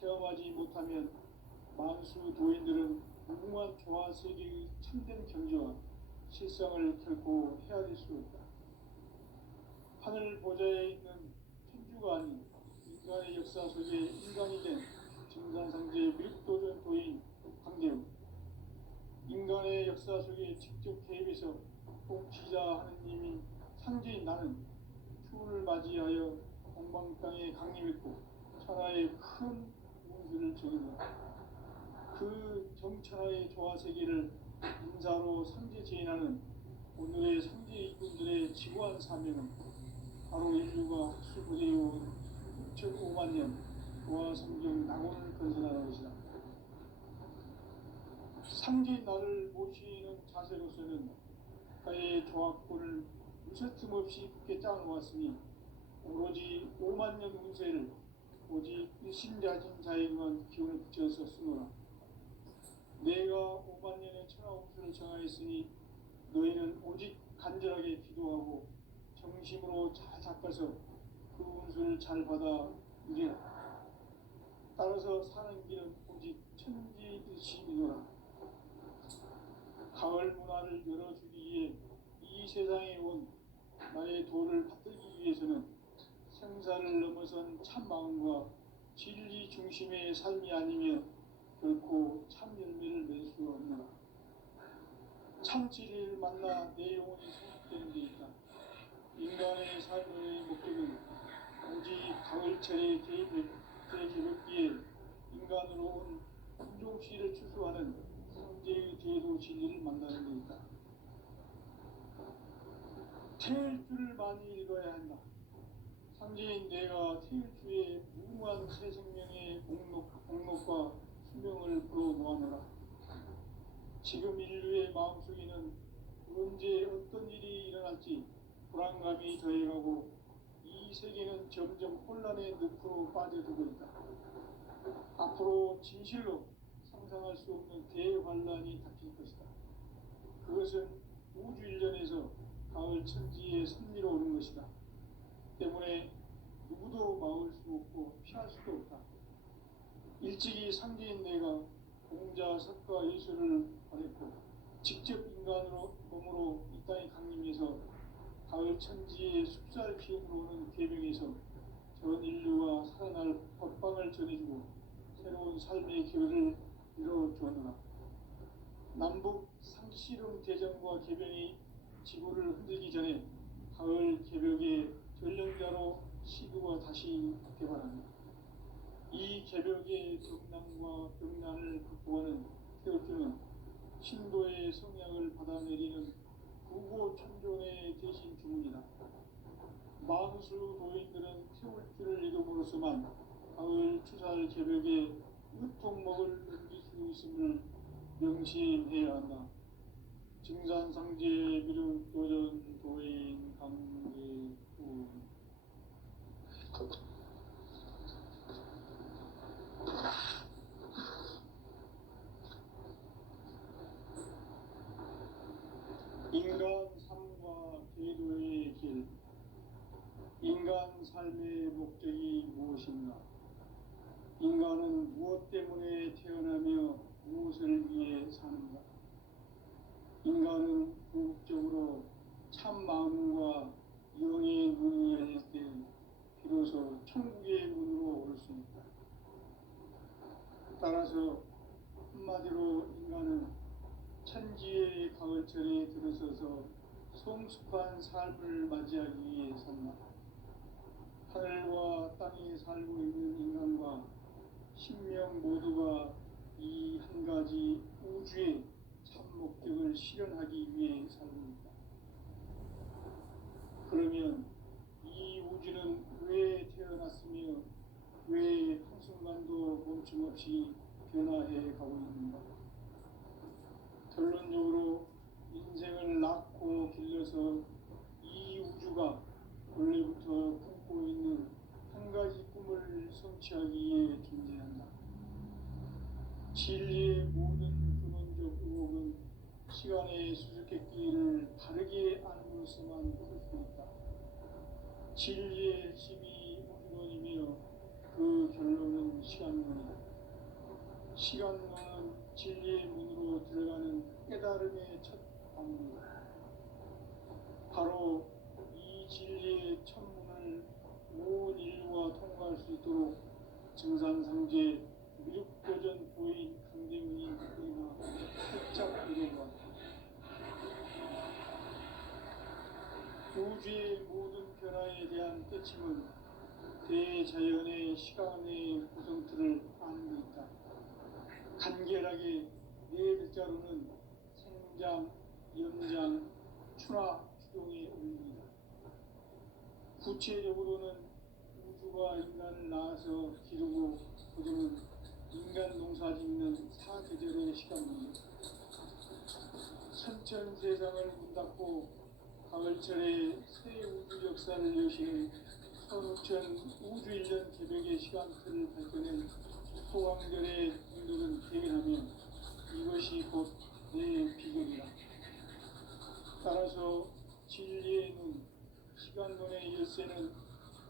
체험하지 못하면 만수 도인들은 무궁한 조화 세계의 참된 경지와 실상을 결코 헤아릴 수 없다. 하늘 보좌에 있는 천주가 아닌 인간의 역사 속에 인간이 된 증산상제 미륵도전 도인 강대우, 인간의 역사 속에 직접 개입해서 통치자 하느님인 상제인 나는 추운을 맞이하여 동방 땅에 강림했고 천하의 큰 운수를 정했노라. 그 정천하의 조화세계를 인사로 상제 제인하는 오늘의 상제 이군들의 지구한 사명은 바로 인류가 학수고대해온 6,5만 년 조화성경 낙원을 건설하는 것이다. 상제인 나를 모시는 자세로서는 국가의 조화권을 무쇠틈 없이 굳게 짜놓았으니 오로지 5만 년 운세를 오직 일심자진 자에게만 기운을 붙여서 쓰노라. 내가 5만 년의 천하 운수를 정하였으니 너희는 오직 간절하게 기도하고 정심으로 잘 닦아서 그 운수를 잘 받아 누리라. 따라서 사는 길은 오직 천지일심이노라. 가을 문화를 열어주기 위해 이 세상에 온 나의 도를 받들기 위해서는 생사를 넘어선 참 마음과 진리 중심의 삶이 아니면 결코 참 열매를 맺을 수가 없노라. 참 진리를 만나 내 영혼이 성숙되는 데 있다. 인간의 삶의 목적은 오직 가을철에 개벽기에 인간으로 온 품종씨를 추수하는 성제의 제도 진리를 만나는 데 있다. 태일 주를 많이 읽어야 한다. 상제인 내가 태일주의 무궁한 새 생명의 공록과 수명을 불어놓아노라. 지금 인류의 마음속에는 언제 어떤 일이 일어날지 불안감이 더해가고 이 세계는 점점 혼란의 늪으로 빠져들고 있다. 앞으로 진실로 상상할 수 없는 대환란이 닥칠 것이다. 그것은 우주 일련에서 가을 천지의 섭리로 오는 것이다. 때문에 누구도 막을 수 없고 피할 수도 없다. 일찍이 상제인 내가 공자, 석가, 예수를 보냈고 직접 인간으로 몸으로 이 땅에 강림해서 가을 천지의 숲살 기운으로 오는 계명에서 전 인류가 살아날 법방을 전해주고 새로운 삶의 기회를 이뤄주었노라. 남북 상씨름 대전과 개변이 지구를 흔들기 전에 가을 개벽의 전령자로 시구가 다시 개발한다. 이 개벽의 경난과 병난을 극복하는 태울주는 신도의 성향을 받아내리는 구고천존의 대신 주문이다. 만수 도인들은 태울주를 이름으로서만 가을 추살 개벽에 으통목을 넘길 수 있음을 명심해야 한다. 증산상제 미륵도전 도인 강대우. 인간 삶과 계도의 길. 인간 삶의 목적이 무엇인가? 인간은 무엇 때문에 태어나며 무엇을 위해 사는가? 인간은 궁극적으로 참 마음과 영의 문이 열릴 때 비로소 천국의 문으로 오를 수 있다. 따라서 한마디로 인간은 천지의 가을철에 들어서서 성숙한 삶을 맞이하기 위해 산다. 하늘과 땅에 살고 있는 인간과 신명 모두가 이 한 가지 우주의 참 목적을 실현하기 위해 살고 있다. 그러면 이 우주는 왜 태어났으며 왜 한순간도 멈춤없이 변화해 가고 있는가? 결론적으로 인생을 낳고 길러서 이 우주가 원래부터 꿈고 있는 한 가지 꿈을 성취하기 위해 존재한다. 진리의 모든 근원적 의혹은 시간의 수수께끼를 바르게 알고서만 풀 수 있다. 진리의 핵심이 우주론이며 그 결론은 시간론이다. 시간론은 진리의 문으로 들어가는 깨달음의 첫 방문이다. 바로 이 진리의 첫 문을 온 인류가 통과할 수 있도록 증산상제 미륵도전 보인 강대문이 우리가 살짝 이룬 것 같다. 우주의 모든 변화에 대한 깨침은 대자연의 시간의 구성틀을 아는 데 있다. 간결하게 네 글자로는 생장, 연장, 추나, 추동의 원리이다. 구체적으로는 우주가 인간을 낳아서 기르고 거두는 인간 농사 짓는 사계절의 시간입니다. 선천 세상을 문 닫고 가을철에 새 우주 역사를 여시는 선우천 우주 1년 개벽의 시간틀을 밝혀낸 소강절의 분들은 대견하며 이것이 곧 내 비결이다. 따라서 진리의 눈, 시간론의 열쇠는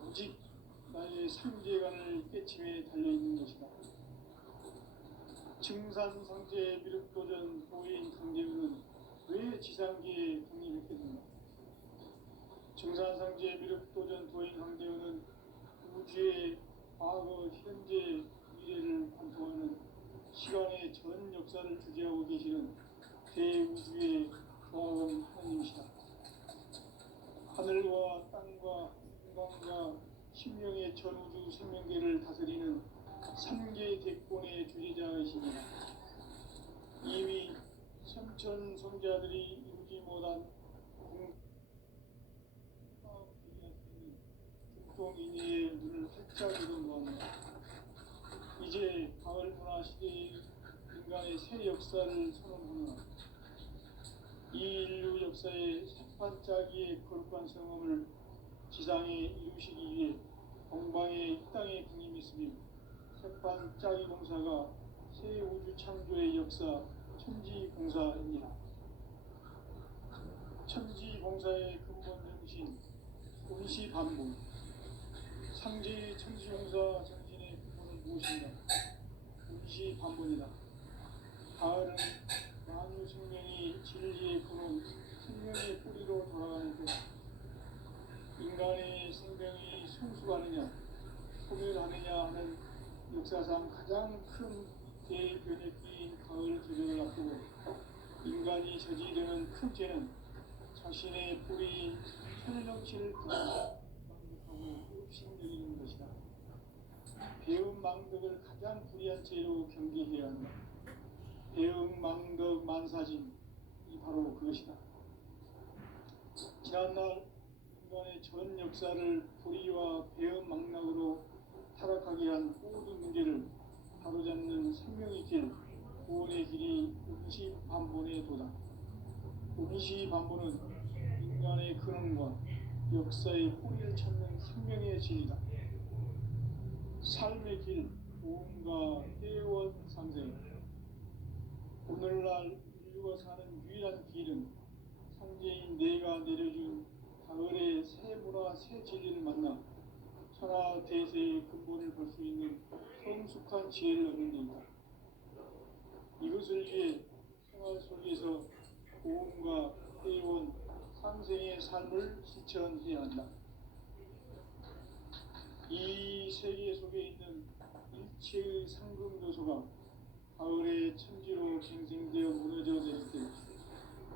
오직 나의 상제관을 깨침에 달려있는 것이다. 증산상제 미륵도전 보인 강제우는 왜 지상계에 독립했겠는가? 증산상제 미륵도전 도인 강대우는 우주의 과거, 현재, 미래를 관통하는 시간의 전 역사를 주재하고 계시는 대우주의 조화원 하나님이시다. 하늘과 땅과 인간과 신명의 전우주 생명계를 다스리는 3개 대권의 주재자이십니다. 이미 선천 성자들이 이루지 못한 중동인의 눈을 활짝 열어놓았다. 이제 가을 문화 시대의 인간의 새 역사를 선언하며 이 인류 역사의 새판짜기의 거룩한 성험을 지상에 이루시기 위해 동방의 이 땅에 군림했으며 새판짜기 공사가 새 우주 창조의 역사 천지공사입니다. 천지공사의 근본 정신 운시반복, 상제의 천지공사 정신의 근본은 무엇인가? 운시반복이다. 가을은 만유 생명이 진리의 근원, 생명의 뿌리로 돌아가는 때다. 인간의 생명이 성숙하느냐, 소멸하느냐 하는 역사상 가장 큰 대변혁기인 가을 계절을 앞두고 인간이 저지르는 큰 죄는 자신의 뿌리인 천연정치를 만족하고 욕심들이는 것이다. 배은망덕을 가장 불의한 죄로 경계해야 한다. 배은망덕 만사진이 바로 그것이다. 지난날 인간의 전 역사를 불의와 배은망락으로 타락하게 한 모든 문제를 바로잡는 생명의 길, 구원의 길이 운시반본의 도다. 운시반본은 인간의 근원과 역사의 뿌리를 찾는 생명의 진이다. 삶의 길, 도움과 회원 상생. 오늘날 인류가 사는 유일한 길은 상제인 내가 내려준 가을의 새 문화, 새 진리를 만나 천하 대세의 근본을 볼 수 있는 성숙한 지혜를 얻는 데 있다. 이것을 위해 생활 속에서 도움과 회원, 상생의 삶을 실천해야 한다. 이 세계 속에 있는 일체의 상금 요소가 가을의 천지로 갱생되어 무너져 내릴 때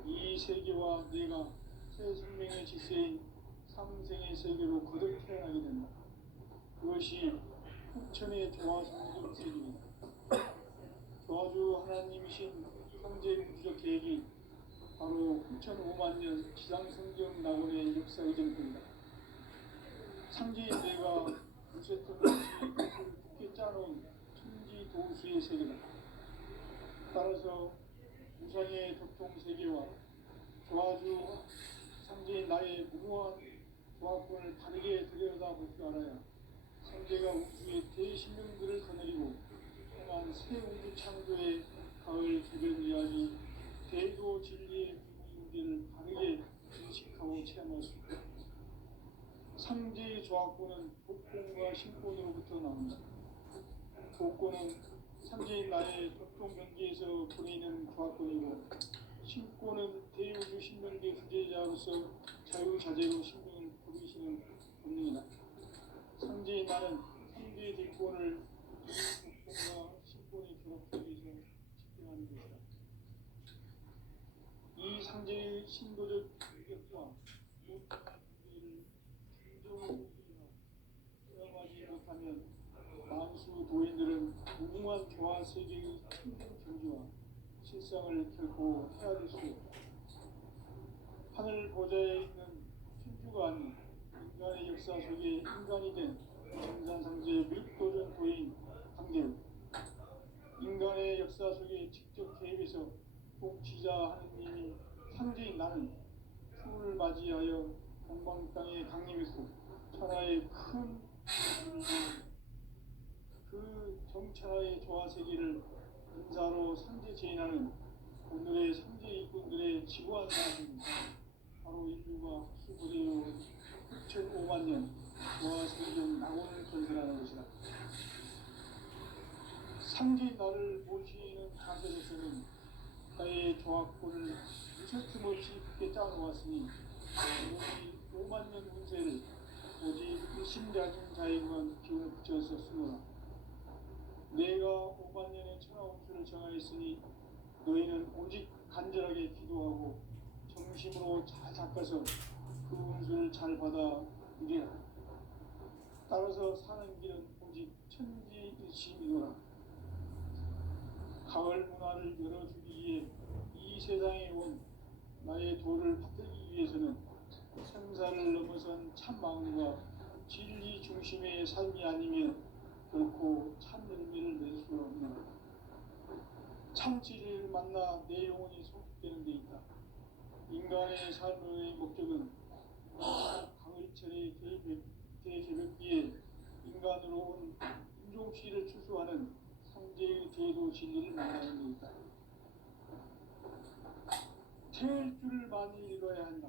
이 세계와 내가 새 생명의 질서인 상생의 세계로 거듭 태어나게 된다. 그것이 후천의 조화성적 세계입니다. 조화주 하나님이신 상제 우주적 계획이 바로 후천 5만 년 지상성경 낙원의 역사 의정입니다. 상제인 내가 무쇠통 같이 굳게 짜놓은 천지 도수의 세계다. 따라서 우상의 격통세계와 조화주 상제인 나의 무모한 조합권을 바르게 들여다볼 줄 알아야 상제가 우주의 대신명들을 거느리고 행한 새 우주 창조의 가을 개별 이야기 대도 진리의 비밀을 바르게 인식하고 체험할 수 있다. 상제의 조합권은 복권과 신권으로부터 나온다. 복권은 상제인 나의 협동 경기에서 보내는 교화권이고 신권은 대우주 신명계 후제자로서 자유자재로 신명을 부르시는 본능이다. 상제인 나는 3대 대권을 이국권과 신권의 결합 속에서 집행하는 것이다. 이 상제의 신도적 인격과 모든 문제를 진정으로 체험하지 못하면 만수 도인들은 무궁한 교화 세계의 힘든 경지와 실상을 결코 헤아릴 수 없다. 하늘 보좌에 있는 천주가 아닌 인간의 역사 속에 인간이 된 정산상제의 밀도전 도인 강대우, 인간의 역사 속에 직접 개입해서 통치자 하느님이 상제인 나는 추운을 맞이하여 동방 땅에 강림했고 천하의 큰 그 정천하의 조화 세계를 인사로 상제 제인하는 오늘의 상제 일꾼들의 지구한 사람입니다. 바로 인류가 흡수부대로 6,500만 년 조화 세계적 낙원을 건설하는 것이다. 상제인 나를 모시는 자세로서는 나의 조합권을 무설틈 없이 굳게 짜놓았으니 우리 5만 년 운세를 오직 일심량인 자에게만 기운을 붙여서 쓰노라. 내가 5만 년의 천하운수를 정하였으니 너희는 오직 간절하게 기도하고 정심으로 잘 닦아서 그 운수를 잘 받아 누리라. 따라서 사는 길은 오직 천지일심이노라. 가을 문화를 열어주기 위해 이 세상에 온 나의 도를 받들기 위해서는 생사를 넘어선 참 마음과 진리 중심의 삶이 아니면 결코 참 열매를 낼 수 없는 참 진리를 만나 내 영혼이 성숙되는 데 있다. 인간의 삶의 목적은 가을철의 대제벽기에 인간으로 온 인종씨를 추수하는 상제의 대도 진리를 만나는 데 있다. 태일 줄을 많이 읽어야 한다.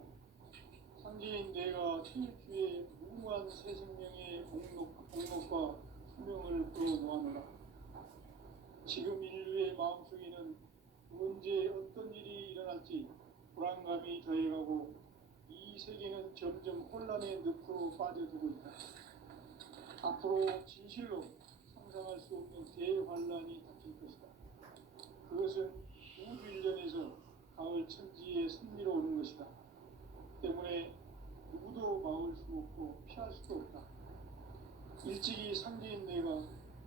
상제인 내가 태일주의 무궁한 새 생명의 공록과 수명을 불어놓아노라. 지금 인류의 마음속에는 언제 어떤 일이 일어날지 불안감이 더해가고 이 세계는 점점 혼란의 늪으로 빠져들고 있다. 앞으로 진실로 상상할 수 없는 대환란이 닥칠 것이다. 그것은 우주 일전에서 가을 천지의 승리로 오는 것이다. 때문에 누구도 막을 수 없고 피할 수도 없다. 일찍이 상제인 내가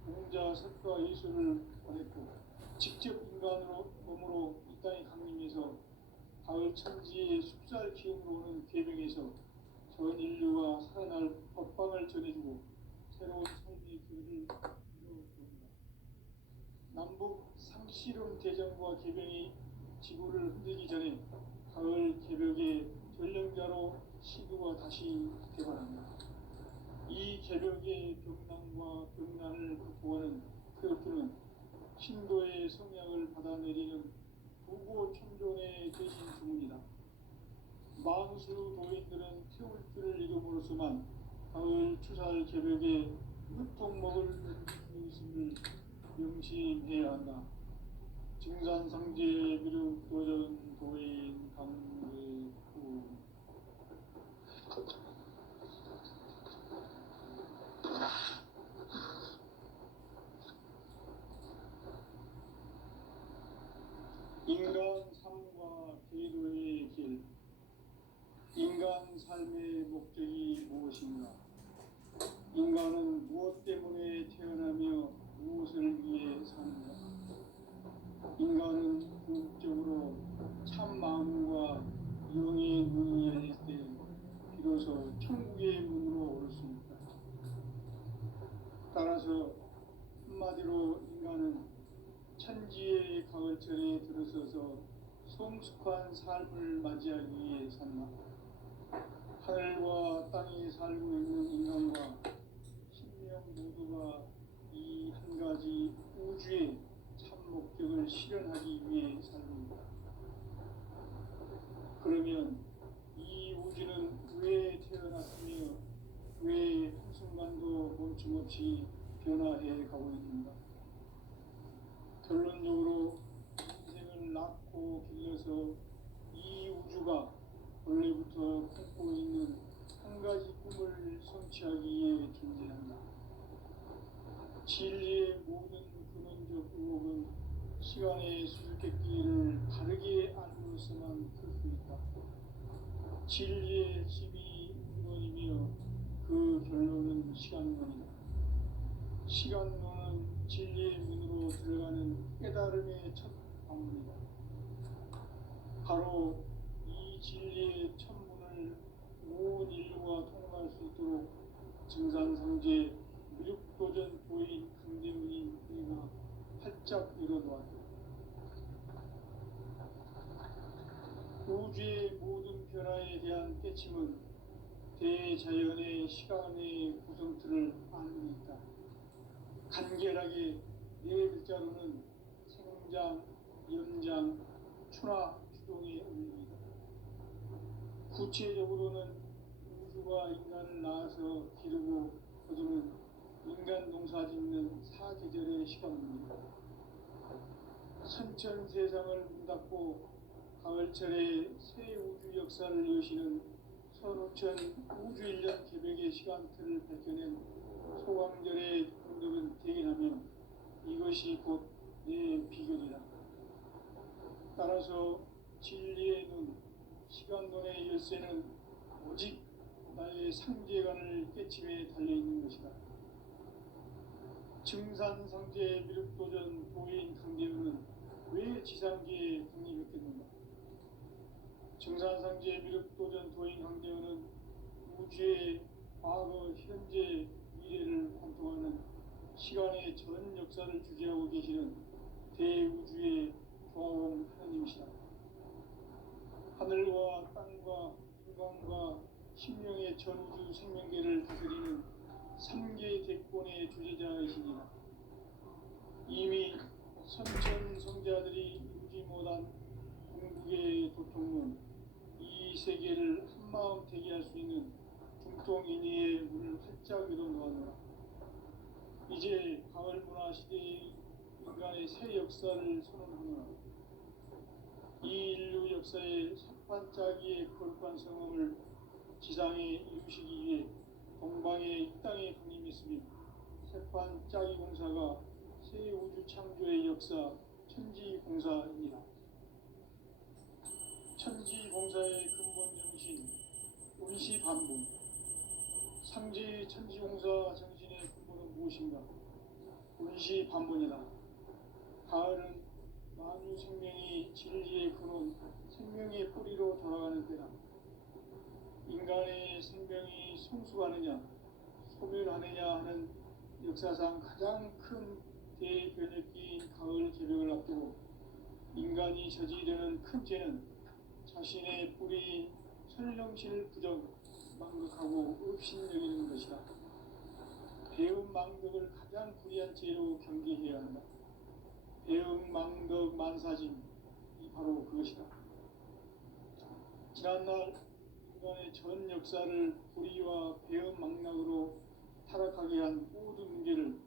공자 석가 예수를 보냈고 직접 인간으로 몸으로 이 땅에 강림해서 가을 천지의 숲살 기운으로 오는 계명에서 전 인류가 살아날 법방을 전해주고 새로운 삶의 길을 이루어줍니다. 남북 상씨름 대전과 개병이 지구를 흔들기 전에 가을 개벽의 전령자로 시도가 다시 개발합니다. 이 개벽의 병난과 병난을 극복하는 태극기는 신도의 성향을 받아내리는 부고 천존의 대신 주문이다. 만수 도인들은 태울 줄을 이름으로서만 가을 추살 개벽에 으통 먹을 수 있음을 명심해야 한다. 증산상제 미륵 도전 도인 강대구 인간 삶과 계도의 길. 인간 삶의 목적이 무엇인가? 인간은 무엇 때문에 태어나며 무엇을 위해 사는가? 인간은 궁극적으로 참 마음과 영의 문이 열릴 때 비로소 천국의 문으로 오를 수 있다. 따라서 한마디로 인간은 천지의 가을철에 들어서서 성숙한 삶을 맞이하기 위해 산다. 하늘과 땅에 살고 있는 인간과 신명 모두가 이 한 가지 우주의 참 목적을 실현하기 위해 살고 있다. 그러면 이 우주는 왜 태어났으며 왜 한순간도 멈춤없이 변화해 가고 있는가? 우주의 모든 근원적 의혹은 시간의 수수께끼를 바르게 알고서만 풀 수 있다. 진리의 핵심이 근원이며 그 결론은 시간론이다. 시간론은 진리의 문으로 들어가는 깨달음의 첫 방문이다. 바로 이 진리의 첫 문을 온 인류가 통과할 수 있도록 증산상제 미륵도전 도인 강대문인 우리가 활짝 열어놓았다. 우주의 모든 변화에 대한 깨침은 대자연의 시간의 구성틀을 아는 데 있다. 간결하게 네 글자로는 생장, 연장, 추나 추동의 원리이다. 구체적으로는 우주가 인간을 낳아서 기르고 거두는 인간 농사짓는 사계절의 시간입니다. 선천 세상을 문 닫고 가을철에 새 우주 역사를 여시는 선우천 우주일년 개벽의 시간틀을 밝혀낸 소강절의 분들은 대견하며 이것이 곧 내 비결이다. 따라서 진리의 눈, 시간론의 열쇠는 오직 나의 상제관을 깨침에 달려있는 것이다. 증산상제 미륵도전 도인 강대우는 왜 지상계에 독립했겠는가? 증산상제 미륵도전 도인 강대우는 우주의 과거, 현재, 미래를 관통하는 시간의 전 역사를 주재하고 계시는 대우주의 조화원 하나님이시다. 하늘과 땅과 인간과 신명의 전우주 생명계를 다스리는 3개 대권의 주재자이시니라. 이미 선천 성자들이 이루지 못한 궁극의 도통문, 이 세계를 한마음 되게 할 수 있는 중통인의의 문을 활짝 열어놓았노라. 이제 가을 문화 시대의 인간의 새 역사를 선언하노라. 이 인류 역사의 석반짜기의 거룩한 성험을 지상에 이루시기 위해 동방의 이 땅에 군림했으며 석반짜기 공사가 새 우주 창조의 역사 천지공사입니다. 천지공사의 근본 정신 운시 반본, 상제 천지공사 정신의 근본은 무엇인가? 운시 반본이다. 가을은 만유 생명이 진리의 근원, 생명의 뿌리로 돌아가는 때다. 인간의 생명이 성숙하느냐, 소멸하느냐 하는 역사상 가장 큰 대변혁기인 가을 개벽을 앞두고 인간이 저지르는 큰 죄는 자신의 뿌리인 설령신을 부정, 망극하고 업신여기는 것이다. 배움 망덕을 가장 불의한 죄로 경계해야 한다. 배움 망덕 만사진이 바로 그것이다. 지난날 인간의 전 역사를 불의와 배움 망락으로 타락하게 한 모든 문제를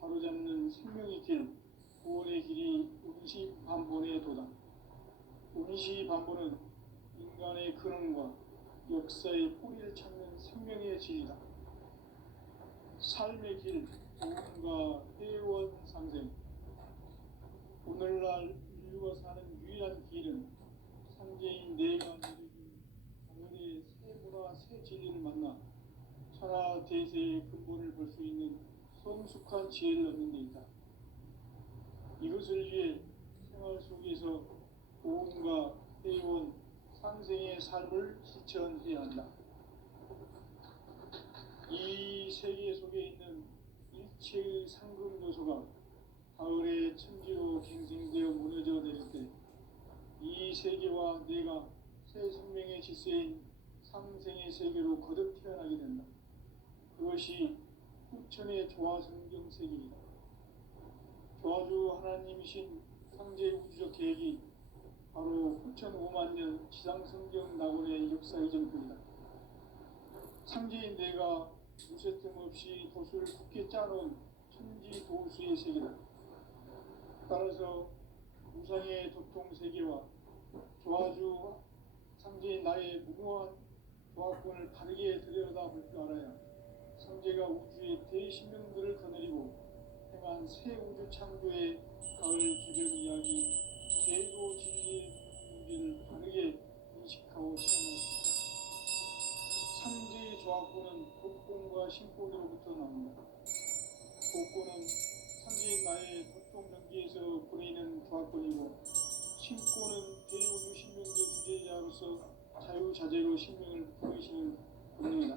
바로잡는 생명의 길, 구원의 길이 운시반본의 도다. 운시반본은 인간의 근원과 역사의 뿌리를 찾는 생명의 질이다. 삶의 길, 도움과 회원 상생. 오늘날 인류가 사는 유일한 길은 상제인 내가 누리는 가을의 새 문화, 새 진리를 만나 천하 대세의 근본을 볼 수 있는 성숙한 지혜를 얻는 데 있다. 이것을 위해 생활 속에서 도움과 회원, 상생의 삶을 실천해야 한다. 이 세계 속에 있는 일체의 상금 요소가 가을의 천지로 갱생되어 무너져 내릴 때 이 세계와 내가 새 생명의 질서인 상생의 세계로 거듭 태어나게 된다. 그것이 후천의 조화성경 세계이다. 조화주 하나님이신 상제 우주적 계획이 바로 후천 5만 년 지상성경 낙원의 역사 이전편이다. 상제인 내가 무쇠 틈 없이 도수를 굳게 짜놓은 천지 도수의 세계다. 따라서 무상의 도통 세계와 조화주 상제인 나의 무모한 조화권을 바르게 들여다볼 줄 알아야 상제가 우주의 대신명들을 거느리고 통한 새 우주 창조의 가을 개변 이야기, 제도 진리의 무게를 바르게 인식하고 체험했습니다. 삼재의 조합구는 복권과 신권으로부터 나옵니다. 복권은 삼재인 나의 고통 경기에서 보내는 조합권이고, 신권은 대우주 신명계 주제자로서 자유자재로 신명을 부르시는 권능이다.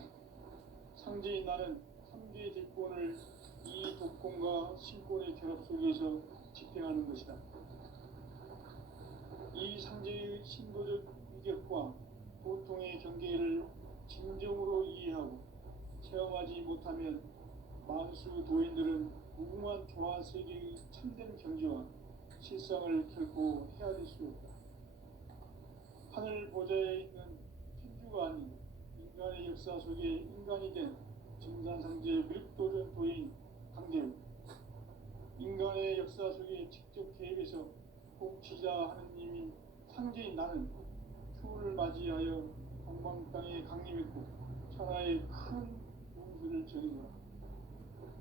상제인 나는 3개의 대권을 이 독권과 신권의 결합 속에서 집행하는 것이다. 이 상제의 신도적 위격과 보통의 경계를 진정으로 이해하고 체험하지 못하면 만수 도인들은 무궁한 조화 세계의 참된 경지와 실상을 결코 헤아릴 수 없다. 하늘 보좌에 있는 천주가 아닌 인간의 역사 속에 인간이 된 증산상제 밀도전 도인 강대우, 인간의 역사 속에 직접 개입해서 통치자 하느님인 상제인 나는 추후를 맞이하여 동방 땅에 강림했고 천하의 큰 운수를 정해노라.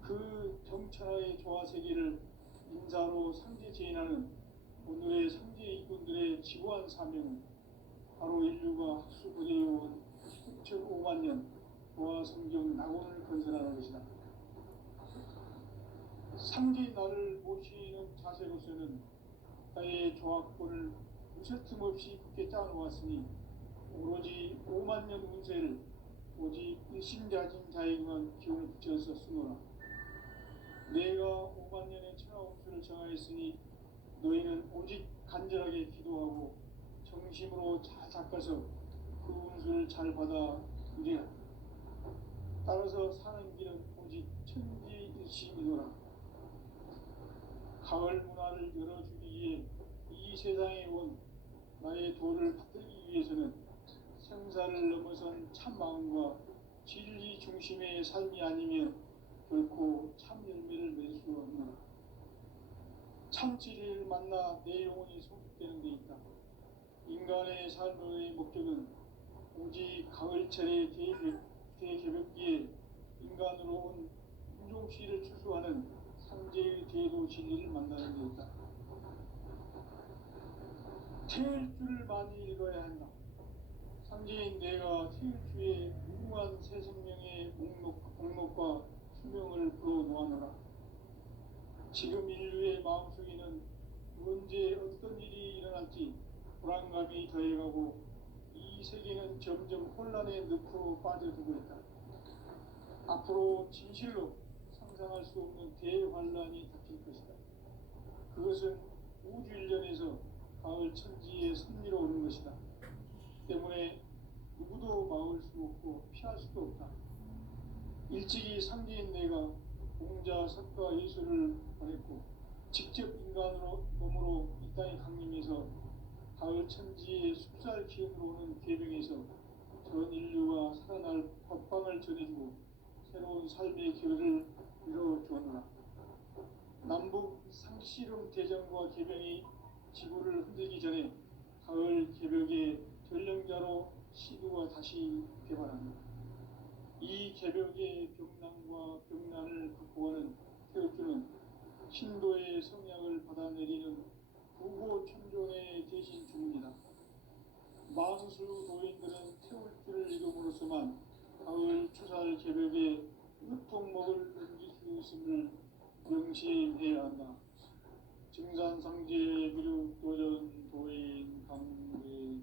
그 정천하의 조화세계를 인사로 상제 제인하는 오늘의 상제 이군들의 지고한 사명은 바로 인류가 학수고대해온 6,5만 년 조화성경 낙원을 건설하는 것이다. 상제인 나를 모시는 자세로서는 나의 조합권을 무쇠 틈 없이 굳게 짜놓았으니 오로지 5만 년 운세를 오직 일심자진 자에게만 기운을 붙여서 쓰노라. 내가 5만 년의 천하 운수를 정하였으니 너희는 오직 간절하게 기도하고 정심으로 잘 닦아서 그 운수를 잘 받아 누리라. 따라서 사는 길은 오직 천지일심이노라. 가을 문화를 열어주기 위해 이 세상에 온 나의 도를 받들기 위해서는 생사를 넘어선 참 마음과 진리 중심의 삶이 아니면 결코 참 열매를 맺을 수 없노라. 참 진리를 만나 내 영혼이 성숙되는 데 있다. 인간의 삶의 목적은 오직 가을철의 대개벽기에 인간으로 온 인종씨를 추수하는 상제의 대도 진리를 만나는 데 있다. 태일주를 많이 읽어야 한다. 상제인 내가 태일주의 무궁한 새 생명의 목록과 수명을 불어놓아노라. 지금 인류의 마음속에는 언제 어떤 일이 일어날지 불안감이 더해가고 이 세계는 점점 혼란의 늪으로 빠져들고 있다. 앞으로 진실로 상상할 수 없는 대환란이 닥칠 것이다. 그것은 우주 일련에서 가을 천지의 섭리로 오는 것이다. 때문에 누구도 막을 수 없고 피할 수도 없다. 일찍이 상제인 내가 공자, 석가, 예수를 보냈고 직접 인간으로 몸으로 이 땅에 강림해서 가을 천지의 숲살 기운으로 오는 계명에서 전 인류가 살아날 법방을 전해주고 새로운 삶의 기회를 이뤄주었노라. 남북 상씨름 대전과 계명이 지구를 흔들기 전에 가을 개벽의 전령자로 시도가 다시 개발합니다. 이 개벽의 병난과 병난을 극복하는 태극주는 신도의 성약을 받아내리는 구고천존의 대신 주문이다. 만수 도인들은 태울주를 이름으로서만 가을 추살 개벽에 으통목을 넘길 수 있음을 명심해야 한다. 증산상제 미륵도전 도인 강대우.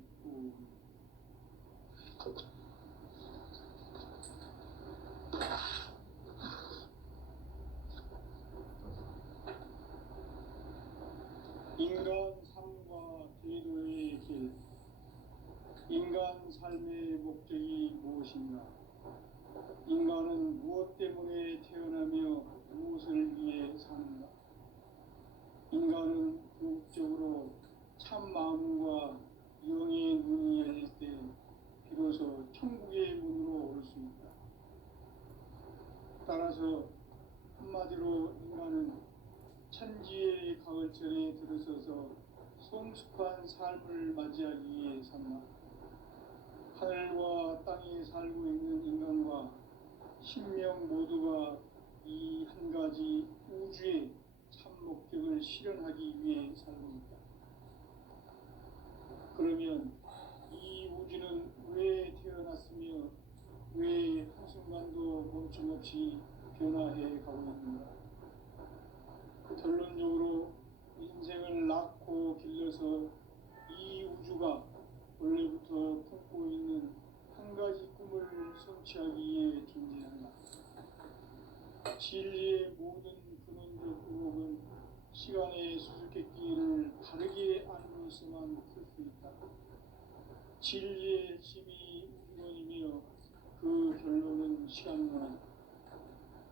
인간 삶과 제도의 길. 인간 삶의 목적이 무엇인가? 인간은 무엇 때문에 태어나며 무엇을 위해 사는가? 인간은 궁극적으로 참 마음과 영의 문이 열릴 때 비로소 천국의 문으로 올 수 있다. 따라서 한마디로 인간은 천지의 가을철에 들어서서 성숙한 삶을 맞이하기 위해 산다. 하늘과 땅에 살고 있는 인간과 신명 모두가 이 한 가지 우주의 참 목적을 실현하기 위해 살고 있다. 그러면 이 우주는 왜 태어났으며 왜 한순간도 멈춤없이 변화해 가고 있는가? 결론적으로 인생을 낳고 길러서 이 우주가 원래부터 품고 있는 한 가지 꿈을 성취하기 위해 존재한다. 진리의 모든 근원적 의혹은 시간의 수수께끼를 바르게 알고서만 풀 수 있다. 진리의 핵심이 근원이며 그 결론은 시간론이다.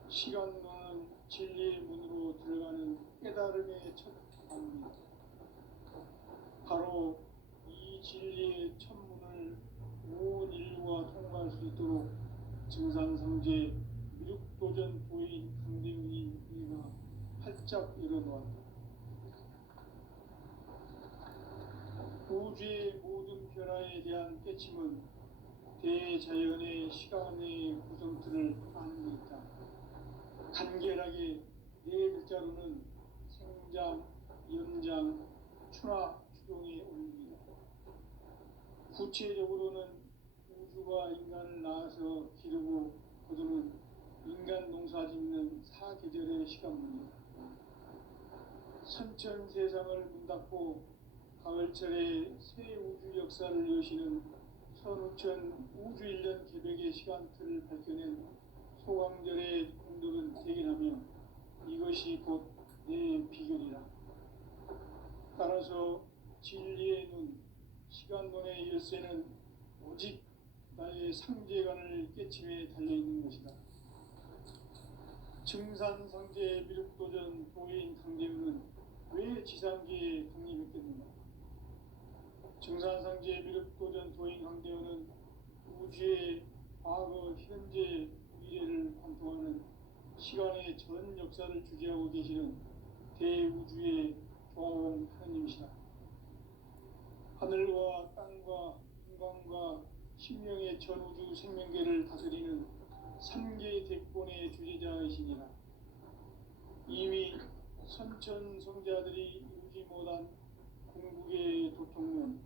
시간론은 진리의 문으로 들어가는 깨달음의 첫 방문이다. 바로 이 진리의 첫 문을 온 인류가 통과할 수 있도록 증산상제 미륵도전 도인 강대훈이 이가 활짝 열어놓았다. 우주의 모든 변화에 대한 깨침은 대자연의 시간의 구성틀을 아는 데 있다. 간결하게 네 글자로는 생장, 연장, 추나 추동에 올립니다. 구체적으로는 우주가 인간을 낳아서 기르고 거두는 인간 농사 짓는 사계절의 시간 문제다. 선천 세상을 문 닫고 가을철에 새 우주 역사를 여시는 선우천 우주 1년 개백의 시간틀을 밝혀낸 소강절의 공덕은 대견하며 이것이 곧 내 비결이라. 따라서 진리의 눈, 시간론의 열쇠는 오직 나의 상제관을 깨침에 달려있는 것이다. 증산상제 미륵도전 도인 강대훈은 왜 지상계에 독립했겠는가? 증산상제 미륵도전 도인 강대훈은 우주의 과거, 현재, 미래를 관통하는 시간의 전 역사를 주재하고 계시는 대우주의 조화원 하느님이시다. 하늘과 땅과 인간과 신명의 전우주 생명계를 다스리는 3개 대권의 주제자이시니라. 이미 선천성자들이 이루지 못한 궁극의 도통론,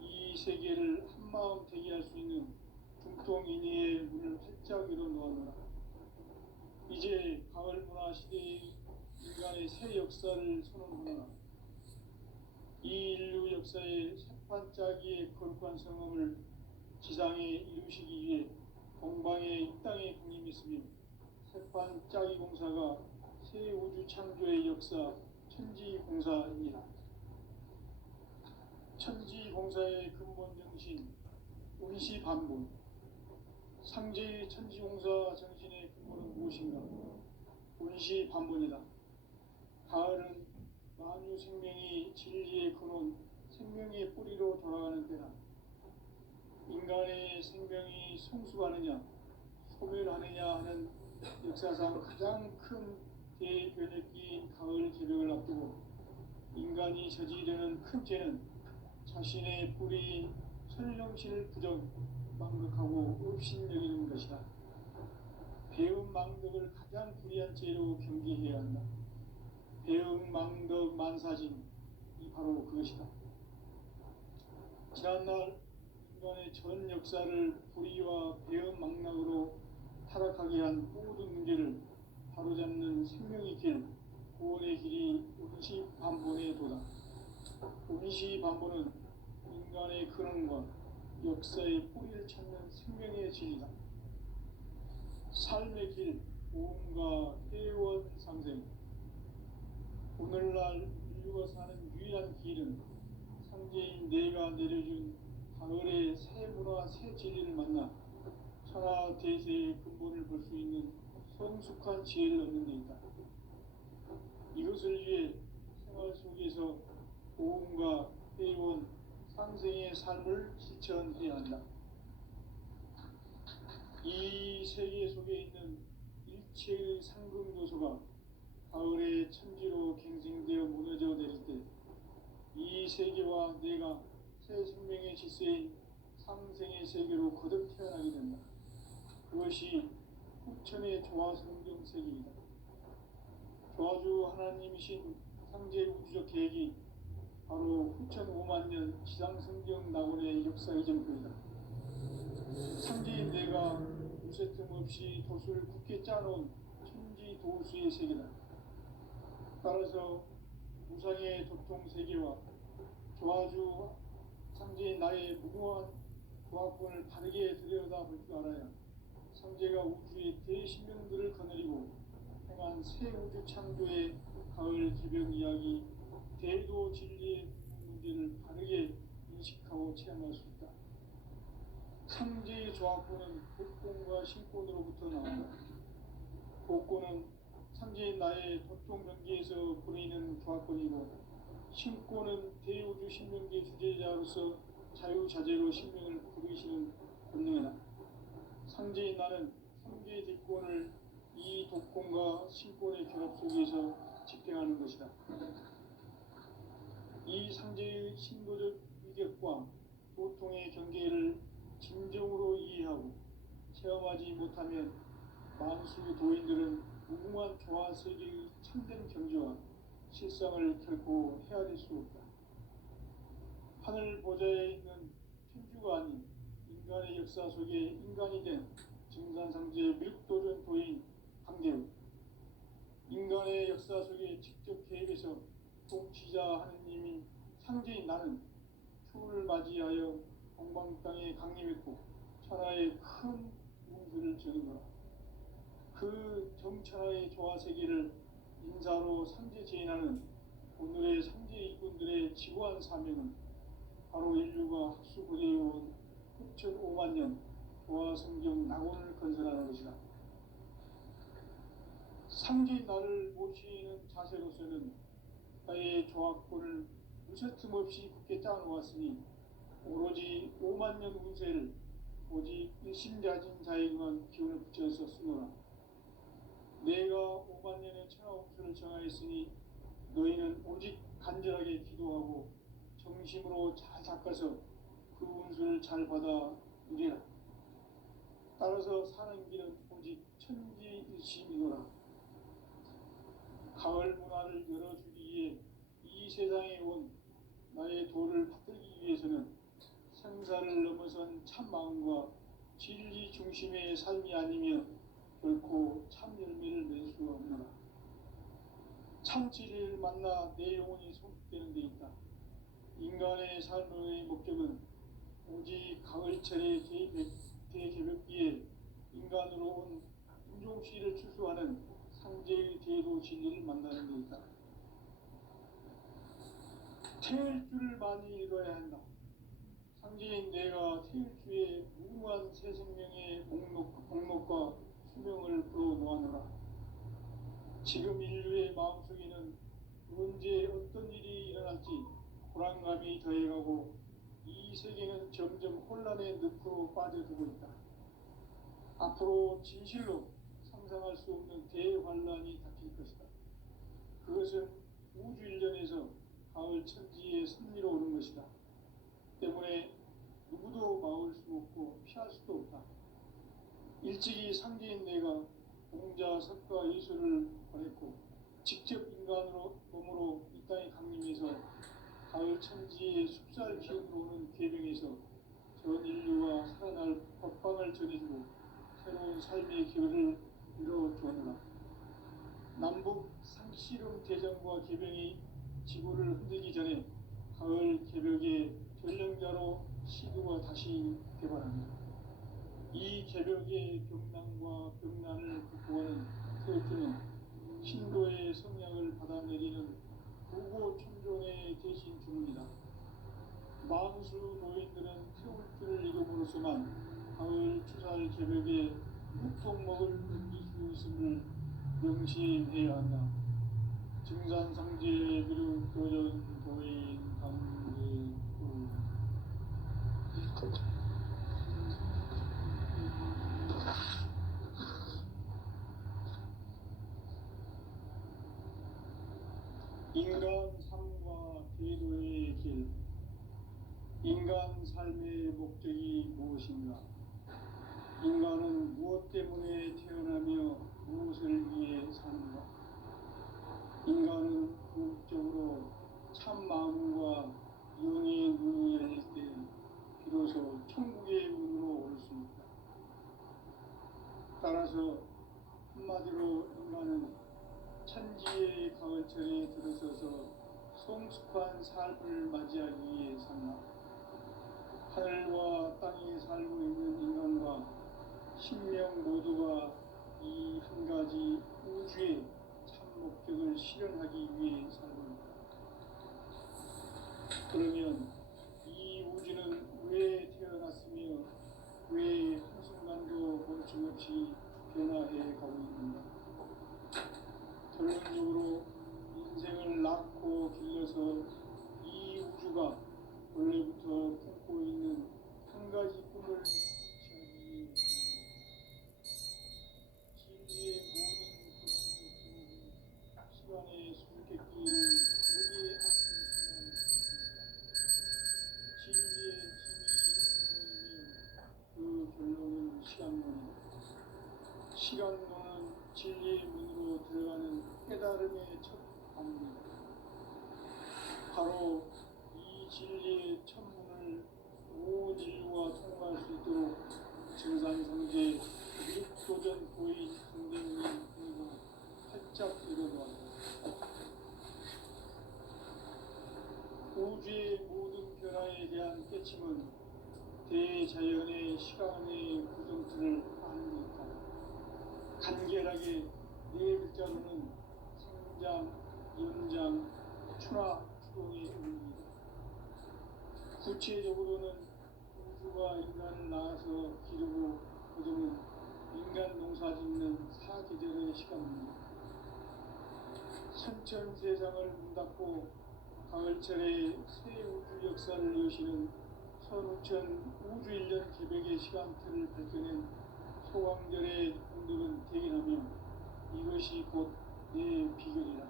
이 세계를 한마음 되게 할 수 있는 중통인의의 문을 활짝 열어놓았노라. 이제 가을 문화 시대의 인간의 새 역사를 선언하노라. 이 인류 역사의 새판짜기의 거룩한 성험을 지상에 이루시기 위해 동방의 이 땅에 군림했으며 새판짜기 공사가 새 우주 창조의 역사 천지공사입니다. 천지공사의 근본 정신 운시반본, 상제의 천지공사 정신의 근본은 무엇인가? 운시반본이다. 가을은 만유 생명이 진리의 근원, 생명의 뿌리로 돌아가는 때다. 인간의 생명이 성숙하느냐, 소멸하느냐 하는 역사상 가장 큰 대변혁기인 가을 개벽을 앞두고 인간이 저지르는 큰 죄는 자신의 뿌리인 설령신을 망극하고 업신여기는 것이다. 배은망덕을 가장 불의한 죄로 경계해야 한다. 배은망덕 만사진이 바로 그것이다. 지난날 인간의 전 역사를 불의와 배은망락으로 타락하게 한 모든 문제를 바로잡는 생명의 길, 구원의 길이 운시반본의 도다. 운시반본은 인간의 근원과 역사의 뿌리를 찾는 생명의 진리다. 삶의 길, 오음과 회원 상생. 오늘날 인류가 사는 유일한 길은 상제인 내가 내려준 가을의 새 문화, 새 진리를 만나 천하 대세의 근본을 볼 수 있는 성숙한 지혜를 얻는 데 있다. 이것을 위해 생활 속에서 오음과 회원, 상생의 삶을 실천해야 한다. 이 세계 속에 있는 일체의 상금 요소가 가을의 천지로 갱생되어 무너져 내릴 때 이 세계와 내가 새 생명의 질서인 상생의 세계로 거듭 태어나게 된다. 그것이 후천의 조화 성경 세계이다. 조아주 하나님이신 상제 우주적 계획이 바로 후천 5만 년 지상성경 낙원의 역사 이전입니다. 상제인 내가 무쇠 틈 없이 도수를 굳게 짜놓은 천지 도수의 세계다. 따라서 무상의 도통 세계와 조아주 상제인 나의 무궁한 조합권을 바르게 들여다볼 줄 알아야 상제가 우주의 대신명들을 거느리고 행한 새 우주 창조의 가을 개벽 이야기 대도 진리의 문제를 바르게 인식하고 체험할 수 있다. 상제의 조합권은 복권과 신권으로부터 나온다. 복권은 상제인 나의 도통 경계에서 보이는 조합권이고, 신권은 대우주 신명계 주제자로서 자유자재로 신명을 부르시는 본능이다. 상제인 나는 3개의 뒷권을 이 독권과 신권의 결합 속에서 집행하는 것이다. 이 상제의 신도적 위격과 도통의 경계를 진정으로 이해하고 체험하지 못하면 만수 도인들은 무궁한 조화 세계의 참된 경지와 실상을 결코 헤아릴 수 없다. 하늘 보좌에 있는 천주가 아닌 인간의 역사 속에 인간이 된 증산상제 밀도전 도인 강대우, 인간의 역사 속에 직접 개입해서 통치자 하느님인 상제인 나는 추운을 맞이하여 동방 땅에 강림했고 천하의 큰 문수를 저는 거라. 그 정천하의 조화 세계를 인사로 상제 제인하는 오늘의 상제 이군들의 지구한 사명은 바로 인류가 학수고대해온 후천 5만 년 조화 성경 낙원을 건설하는 것이다. 상제인 나를 모시는 자세로서는 나의 조합권을 무쇠틈 없이 굳게 짜놓았으니 오로지 5만 년 운세를 오직 일심자진 자에게만 기운을 붙여서 쓰노라. 내가 5만 년의 천하 운수를 정하였으니 너희는 오직 간절하게 기도하고 정심으로 잘 닦아서 그 운수를 잘 받아 누리라. 따라서 사는 길은 오직 천지일심이노라. 가을 문화를 열어주기 위해 이 세상에 온 나의 도를 받들기 위해서는 생사를 넘어선 참 마음과 진리 중심의 삶이 아니면 결코 참 열매를 낼 수 없노라. 참 진리를 만나 내 영혼이 성숙되는 데 있다. 인간의 삶의 목적은 오직 가을철의 대개벽기에 인간으로 온 인종시를 추수하는 상제의 대도 진리를 만나는 데 있다. 태일주를 많이 읽어야 한다. 상제인 내가 태일주의 무궁한 새 생명의 목록과 수명을 풀어놓아노라. 지금 인류의 마음속에는 언제 어떤 일이 일어날지 불안감이 더해가고 이 세계는 점점 혼란의 늪으로 빠져들고 있다. 앞으로 진실로 상상할 수 없는 대환란이 닥칠 것이다. 그것은 우주 일전에서 가을 천지의 섭리로 오는 것이다. 때문에 누구도 막을 수 없고 피할 수도 없다. 일찍이 상제인 내가 공자, 석가, 예수를 보냈고 직접 인간으로 몸으로 이 땅에 강림해서 가을 천지의 숲살 기운으로 오는 계명에서 전 인류가 살아날 법방을 전해주고 새로운 삶의 기회를 이뤄주었노라. 남북 상씨름 대전과 개병이 지구를 흔들기 전에 가을 개벽의 전령자로 시도가 다시 개발합니다. 이 개벽의 병난과 병난을 극복하는 태울주는 신도의 성량을 받아내리는 부고 천존의 대신 주문이다. 만수 노인들은 태울주를 이름으로서만 가을 추살 개벽의 육통목을 느낄 수 있음을 명심해야 한다. 증산상제의 미륵 도전 도인 강제구 인간 삶과 대도의 길. 인간 삶의 목적이 무엇인가? 인간은 무엇 때문에 태어나며 무엇을 위해 사는가? 인간은 궁극적으로 참 마음과 영의 눈이 열릴 때 비로소 천국의 문으로 올 수 있다. 따라서 한마디로 인간은 천지의 가을철에 들어서서 성숙한 삶을 맞이하기 위해 산다. 하늘과 땅에 살고 있는 인간과 신명 모두가 이 한 가지 우주의 참 목적을 실현하기 위해 살고 있다. 그러면 이 우주는 왜 태어났으며 왜 한순간도 멈춤없이 변화해 가고 있는가? 결론적으로 인생을 낳고 길러서 이 우주가 원래부터 품고 있는 한 가지 꿈을 취하기 위해 진리의 모든 그런 시간의 수수께끼를 다르게 아끼는 진리의 힘이 근원이며 그 결론은 시간론이다. 시간론은 진리의 문으로 들어가는 깨달음의 첫 방문이다. 바로 이 진리의 첫 문을 온 인류가 통과할 수 있도록 증산성제 육도전 고인 강대문이 그리고 활짝 열어놓았다. 우주의 모든 변화에 대한 깨침은 대자연의 시간의 구정틀을 아는 듯다. 간결하게 네 글자로는 생장, 연장, 추나 추동의 의미이다. 구체적으로는 우주가 인간을 낳아서 기르고 거두는 인간 농사 짓는 사계절의 시간입니다. 선천 세상을 문닫고 가을철에 새 우주 역사를 여시는 선우천 우주 1년 개백의 시간틀을 밝혀낸 소강절의 공덕은 대견하며 이것이 곧 내 비결이라.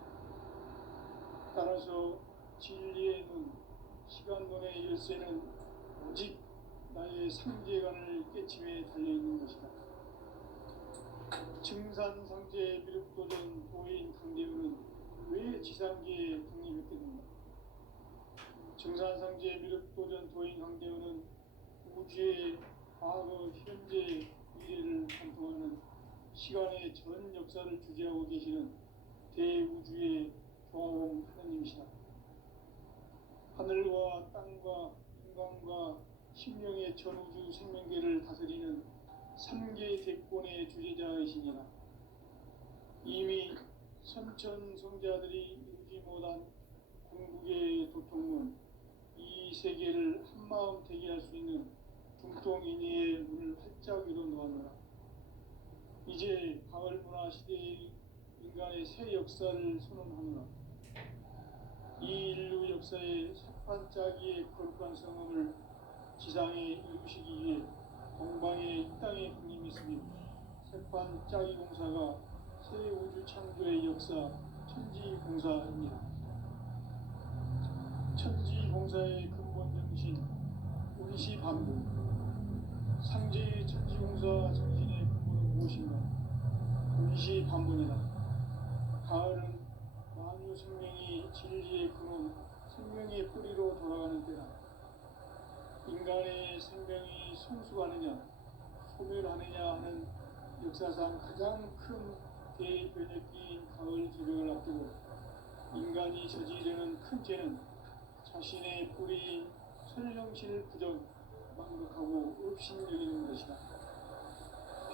따라서 진리의 눈, 시간론의 열쇠는 오직 나의 상제관을 깨침에 달려있는 것이다. 증산상제 미륵도전 도인 강대우는 왜 지상계에 독립했겠는가? 증산상제 미륵도전 도인 강대우는 우주의 과거, 현재, 미래를 관통하는 시간의 전 역사를 주재하고 계시는 대우주의 교황 하느님이시다. 하늘과 땅과 인간과 신명의 전우주 생명계를 다스리는 3개 대권의 주제자이시니라. 이미 선천 성자들이 이루지 못한 궁극의 도통문, 이 세계를 한마음 되게 할 수 있는 중통인의의 문을 활짝 열어놓았노라. 이제 가을 문화 시대의 인간의 새 역사를 선언하노라. 이 인류 역사의 새판짜기의 거룩한 성음을 지상에 이루시기 위해 동방의 이 땅에 군림했으며 새판짜기 공사가 새 우주 창조의 역사 천지공사입니다. 천지공사의 근본 정신 운시 반복. 상제의 천지공사 정신의 근본은 무엇인가? 운시 반복이다. 가을은 만유 생명이 진리의 근원, 생명의 뿌리로 돌아가는 때다. 인간의 생명이 성숙하느냐, 소멸하느냐 하는 역사상 가장 큰 대변혁기인 가을 제백을 앞두고 인간이 저지르는 큰 죄는 자신의 뿌리인 천령신을 부정, 망덕하고 업신여기는 것이다.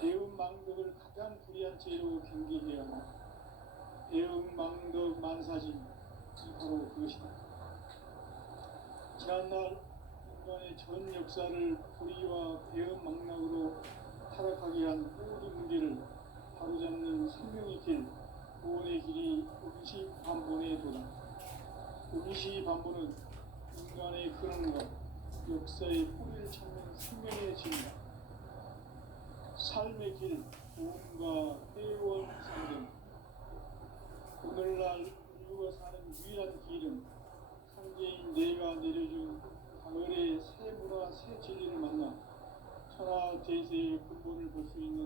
배움 망덕을 가장 불의한 죄로 경계해야 한다. 배움 망덕 만사진, 바로 그것이다. 지난날 인간의 전 역사를 불의와 배움 망락으로 타락하게 한 모든 문제를 바로잡는 생명의 길, 구원의 길이 운시 반본의 도다. 운시 반본은 인간의 근원과 역사의 뿌리를 찾는 생명의 진이다. 삶의 길, 구원과 회원 상정. 오늘날 인류가 사는 유일한 길은 상제인 내가 내려준 가을의 새 문화, 새 진리를 만나 천하 대세의 근본을 볼 수 있는